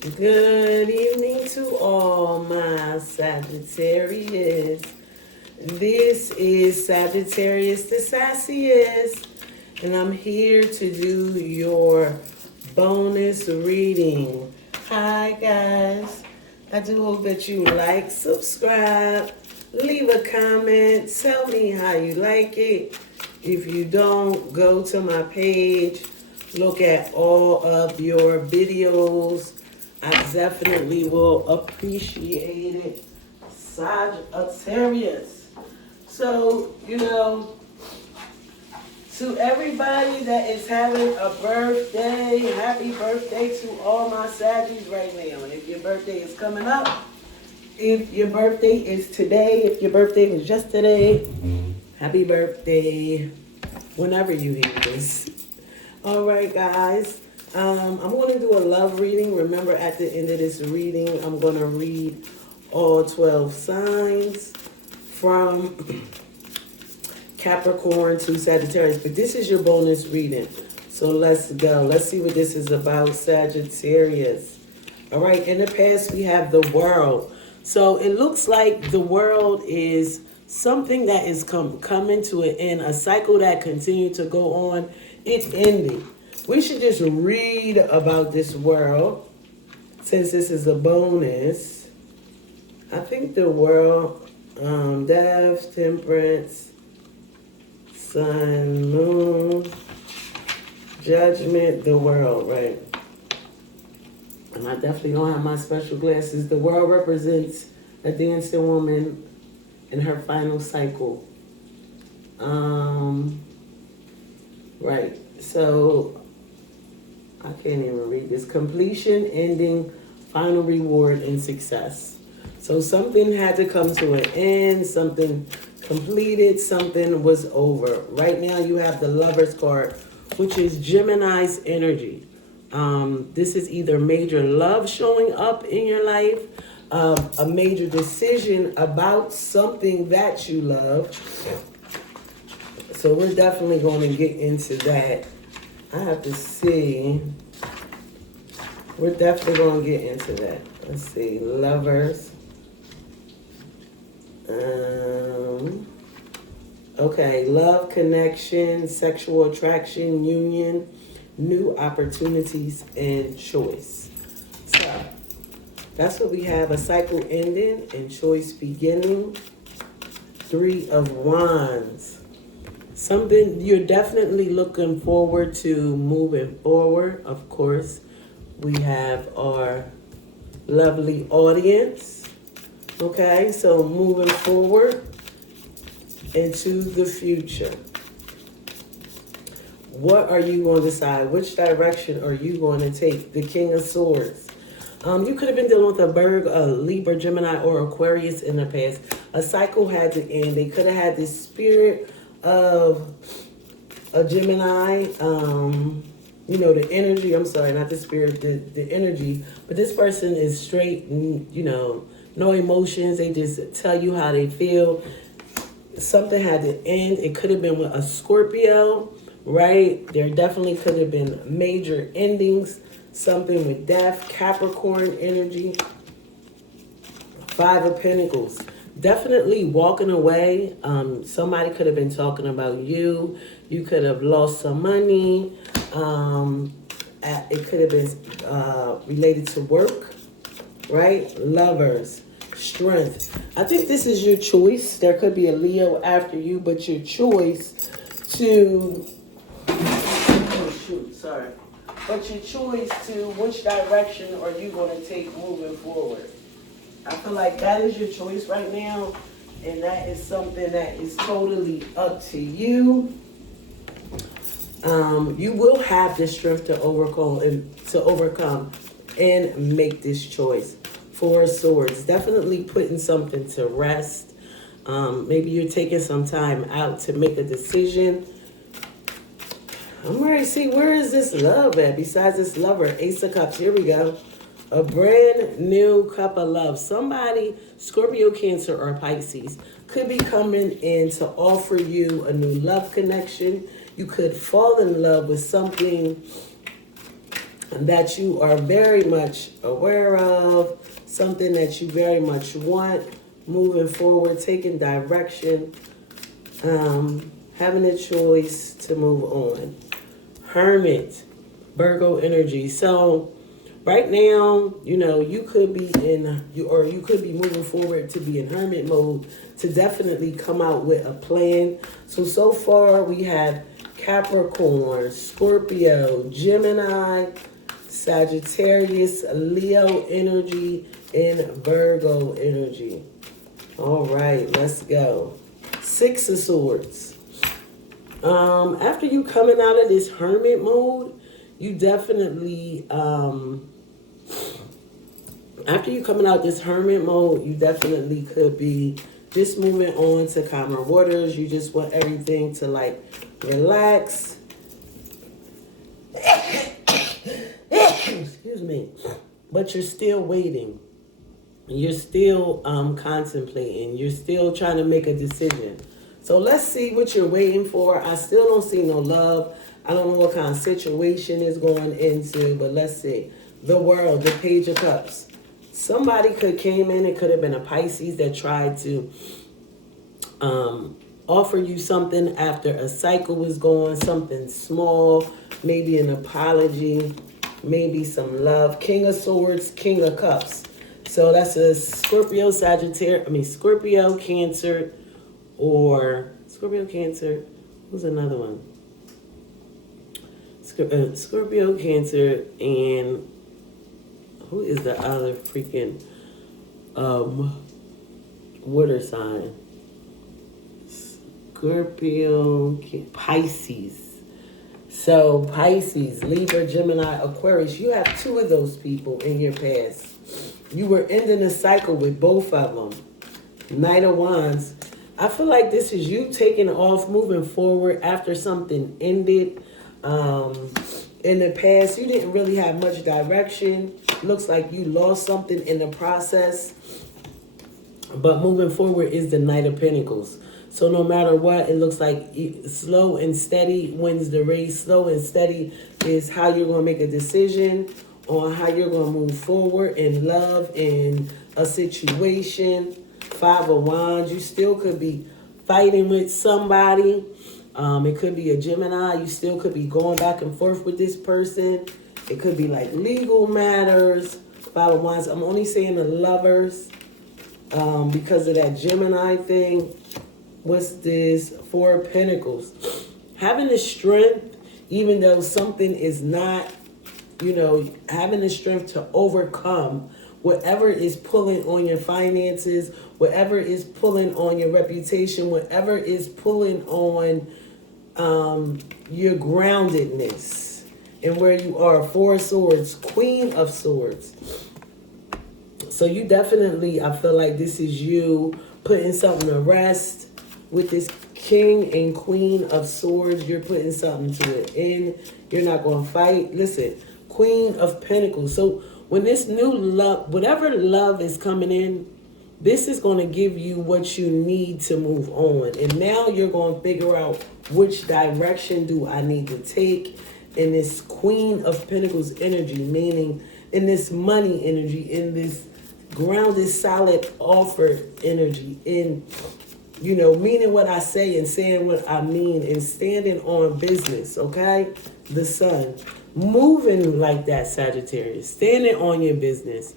Good evening to all my Sagittarius. This is Sagittarius the Sassiest, and I'm here to do your bonus reading. Hi, guys. I do hope that you like, subscribe, leave a comment, tell me how you like it. If you don't, go to my page, look at all of your videos. I definitely will appreciate it. Sagittarius. So, to everybody that is having a birthday, happy birthday to all my Saggies right now. If your birthday is coming up, if your birthday is today, if your birthday was yesterday, happy birthday whenever you hear this. All right, guys. I'm going to do a love reading. Remember, at the end of this reading, I'm going to read all 12 signs from Capricorn to Sagittarius. But this is your bonus reading. So let's go. Let's see what this is about, Sagittarius. All right, in the past, we have the world. So it looks like the world is something that is coming to an end, a cycle that continues to go on. It's ending. We should just read about this world since this is a bonus. I think the world, death, temperance, sun, moon, judgment, the world, right? And I definitely don't have my special glasses. The world represents a dancing woman in her final cycle. Right. So I can't even read this. Completion, ending, final reward, and success. So something had to come to an end, something completed, something was over. Right now you have the Lover's card, which is Gemini's energy. This is either major love showing up in your life, a major decision about something that you love. So we're definitely going to get into that. I have to see. We're definitely going to get into that. Let's see. Lovers. Okay. Love, connection, sexual attraction, union, new opportunities, and choice. So that's what we have. A cycle ending and choice beginning. 3 of Wands. Something you're definitely looking forward to moving forward. Of course, we have our lovely audience. Okay, so moving forward into the future. What are you going to decide? Which direction are you going to take? The King of Swords. You could have been dealing with a Virgo, a Libra, Gemini, or Aquarius in the past. A cycle had to end. They could have had this spirit of a Gemini, the energy, I'm sorry, not the spirit, the energy, but this person is straight, no emotions. They just tell you how they feel. Something had to end. It could have been with a Scorpio, right? There definitely could have been major endings. Something with death, Capricorn energy, 5 of Pentacles. Definitely walking away. Somebody could have been talking about you. You could have lost some money. It could have been related to work, right? Lovers, strength. I think this is your choice. There could be a Leo after you, but your choice to... Oh, shoot, sorry. But your choice to which direction are you going to take moving forward. I feel like that is your choice right now, and that is something that is totally up to you. You will have the strength to overcome and make this choice. 4 of Swords, definitely putting something to rest. Maybe you're taking some time out to make a decision. I'm ready to see, where is this love at besides this lover? Ace of Cups, here we go. A brand new cup of love. Somebody, Scorpio, Cancer, or Pisces, could be coming in to offer you a new love connection. You could fall in love with something that you are very much aware of, something that you very much want, moving forward, taking direction, having a choice to move on. Hermit, Virgo energy. So right now, you know, you could be you could be moving forward to be in hermit mode to definitely come out with a plan. So far we have Capricorn, Scorpio, Gemini, Sagittarius, Leo energy, and Virgo energy. All right, let's go. Six of Swords. After you coming out of this hermit mode, you definitely, after you coming out this hermit mode, you definitely could be just moving on to calmer waters. You just want everything to like relax. Excuse me. But you're still waiting. You're still contemplating. You're still trying to make a decision. So let's see what you're waiting for. I still don't see no love. I don't know what kind of situation is going into, but let's see. The World, the Page of Cups. Somebody could came in. It could have been a Pisces that tried to offer you something after a cycle was going, something small, maybe an apology, maybe some love. King of Swords, King of Cups. So that's a Scorpio, Scorpio, Cancer, or Scorpio, Cancer. Who's another one? Scorpio, Cancer, and who is the other freaking water sign? Scorpio, Pisces. So Pisces, Libra, Gemini, Aquarius. You have two of those people in your past. You were ending a cycle with both of them. Knight of Wands. I feel like this is you taking off, moving forward after something ended. In the past, you didn't really have much direction. Looks like you lost something in the process. But moving forward is the Knight of Pentacles. So no matter what, it looks like slow and steady wins the race. Slow and steady is how you're going to make a decision on how you're going to move forward in love, in a situation. Five of Wands. You still could be fighting with somebody. It could be a Gemini. You still could be going back and forth with this person. It could be like legal matters. Five of Wands. I'm only saying the lovers because of that Gemini thing. What's this? Four of Pentacles. Having the strength, even though something is not, you know, having the strength to overcome whatever is pulling on your finances, whatever is pulling on your reputation, whatever is pulling on your groundedness and where you are. Four of Swords, Queen of Swords. So you definitely, I feel like this is you putting something to rest with this King and Queen of Swords. You're putting something to an end. You're not going to fight. Listen, Queen of Pentacles. So when this new love, whatever love is coming in, this is going to give you what you need to move on. And now you're going to figure out which direction do I need to take in this Queen of Pentacles energy, meaning in this money energy, in this grounded, solid offer energy, in, you know, meaning what I say and saying what I mean and standing on business, okay? The Sun. Moving like that, Sagittarius. Standing on your business.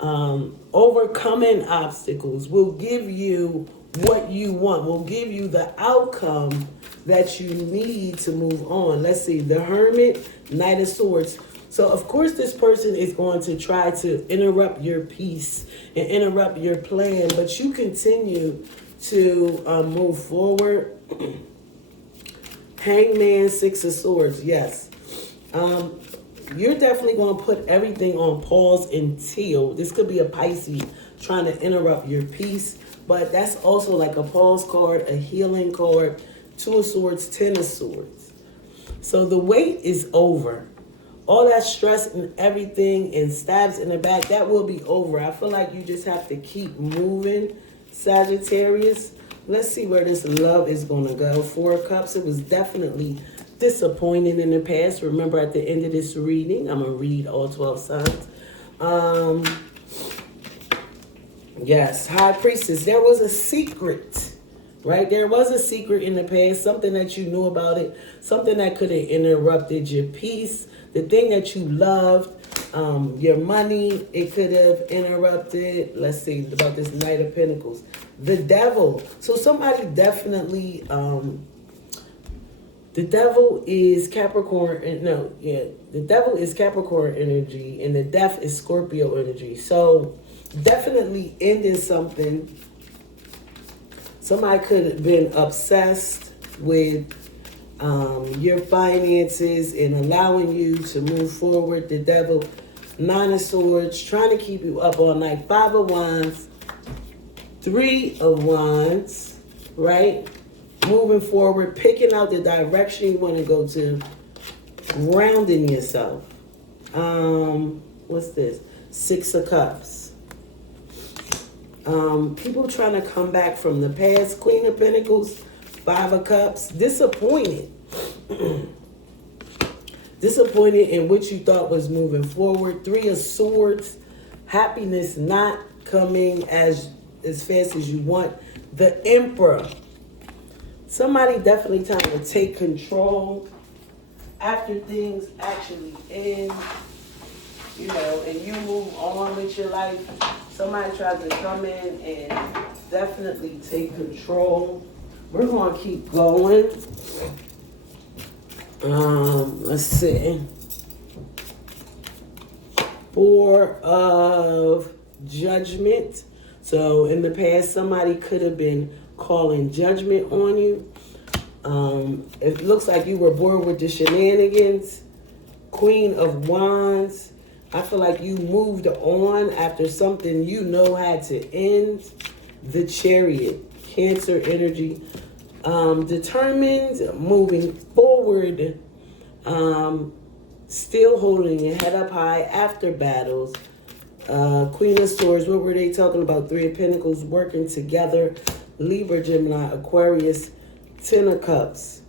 Overcoming obstacles will give you what you want, will give you the outcome that you need to move on. Let's see, the Hermit, Knight of Swords. So, of course, this person is going to try to interrupt your peace and interrupt your plan, but you continue to move forward. Hangman, Six of Swords, yes. You're definitely going to put everything on pause until, this could be a Pisces trying to interrupt your peace, but that's also like a pause card, a healing card, Two of Swords, Ten of Swords. So the wait is over. All that stress and everything and stabs in the back, that will be over. I feel like you just have to keep moving, Sagittarius. Let's see where this love is going to go. Four of Cups, it was definitely disappointed in the past. Remember, at the end of this reading, I'm going to read all 12 signs. Yes, High Priestess, there was a secret, right? There was a secret in the past, something that you knew about it, something that could have interrupted your peace, the thing that you loved, your money, it could have interrupted. Let's see about this Knight of Pentacles. The Devil. So somebody definitely, the Devil is Capricorn, the Devil is Capricorn energy, and the Death is Scorpio energy. So definitely ending something. Somebody could have been obsessed with your finances and allowing you to move forward. The Devil, Nine of Swords, trying to keep you up all night. Five of Wands, Three of Wands, right? Moving forward, picking out the direction you want to go to, grounding yourself. What's this? Six of Cups. People trying to come back from the past. Queen of Pentacles, Five of Cups. Disappointed. Disappointed in what you thought was moving forward. Three of Swords. Happiness not coming as fast as you want. The Emperor. Somebody definitely trying to take control after things actually end, and you move on with your life. Somebody tries to come in and definitely take control. We're going to keep going. Let's see. Four of Judgment. So in the past, somebody could have been calling judgment on you. It looks like you were bored with the shenanigans. Queen of Wands. I feel like you moved on after something had to end. The Chariot. Cancer energy. Determined, moving forward. Still holding your head up high after battles. Queen of Swords, what were they talking about? Three of Pentacles, working together. Libra, Gemini, Aquarius, Ten of Cups.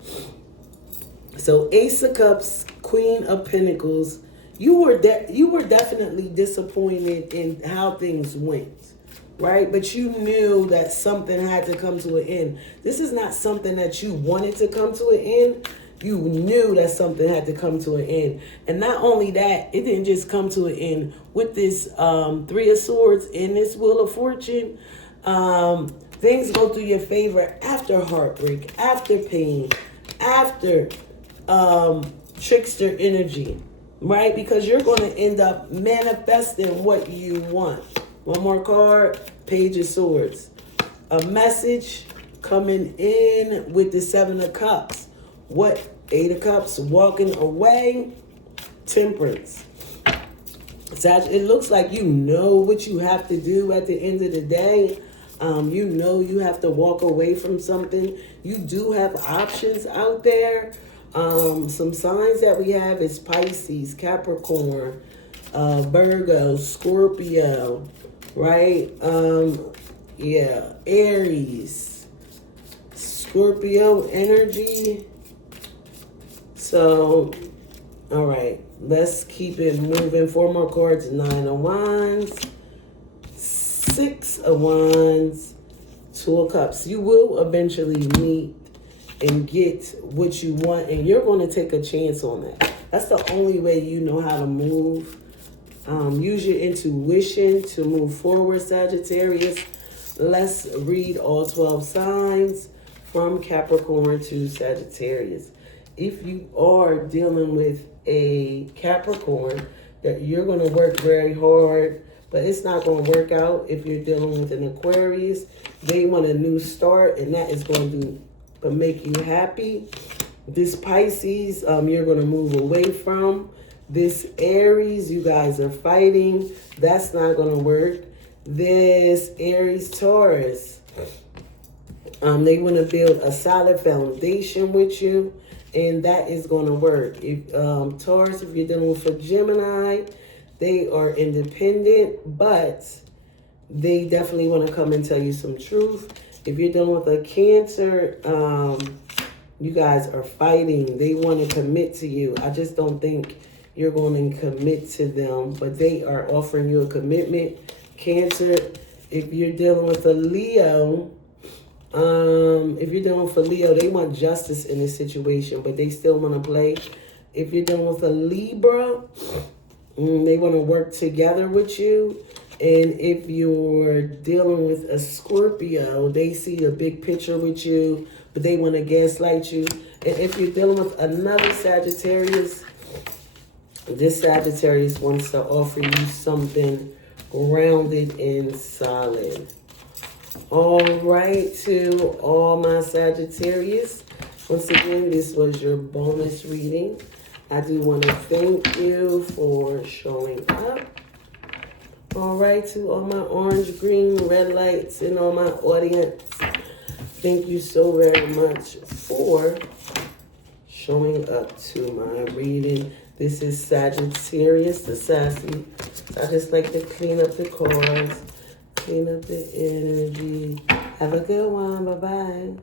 So Ace of Cups, Queen of Pentacles. You were definitely disappointed in how things went, right? But you knew that something had to come to an end. This is not something that you wanted to come to an end. You knew that something had to come to an end. And not only that, it didn't just come to an end with this Three of Swords and this Wheel of Fortune. Things go through your favor after heartbreak, after pain, after trickster energy, right? Because you're going to end up manifesting what you want. One more card, Page of Swords. A message coming in with the Seven of Cups. What? Eight of Cups, walking away. Temperance. It looks like you know what you have to do at the end of the day. You have to walk away from something. You do have options out there. Some signs that we have is Pisces, Capricorn, Virgo, Scorpio, right? Aries, Scorpio energy. So, all right, let's keep it moving. Four more cards. Nine of Wands, Six of Wands, Two of Cups. You will eventually meet and get what you want, and you're going to take a chance on that. That's the only way you know how to move. Use your intuition to move forward, Sagittarius. Let's read all 12 signs from Capricorn to Sagittarius. If you are dealing with a Capricorn, that you're going to work very hard, but it's not going to work out. If you're dealing with an Aquarius, they want a new start, and that is going to make you happy. This Pisces, you're going to move away from. This Aries, you guys are fighting. That's not going to work. This Aries Taurus, they want to build a solid foundation with you, and that is going to work. If Taurus, if you're dealing with a Gemini, they are independent, but they definitely want to come and tell you some truth. If you're dealing with a Cancer, You guys are fighting. They want to commit to you. I just don't think you're going to commit to them, but they are offering you a commitment. Cancer, if you're dealing with a Leo, if you're dealing with a Leo, they want justice in this situation, but they still want to play. If you're dealing with a Libra, they want to work together with you. And if you're dealing with a Scorpio, they see a big picture with you, but they want to gaslight you. And if you're dealing with another Sagittarius, this Sagittarius wants to offer you something grounded and solid. All right, to all my Sagittarius, once again, this was your bonus reading. I do want to thank you for showing up. All right, to all my orange, green, red lights and all my audience, thank you so very much for showing up to my reading. This is Sagittarius, the sassy. I just like to clean up the cards, clean up the energy. Have a good one. Bye-bye.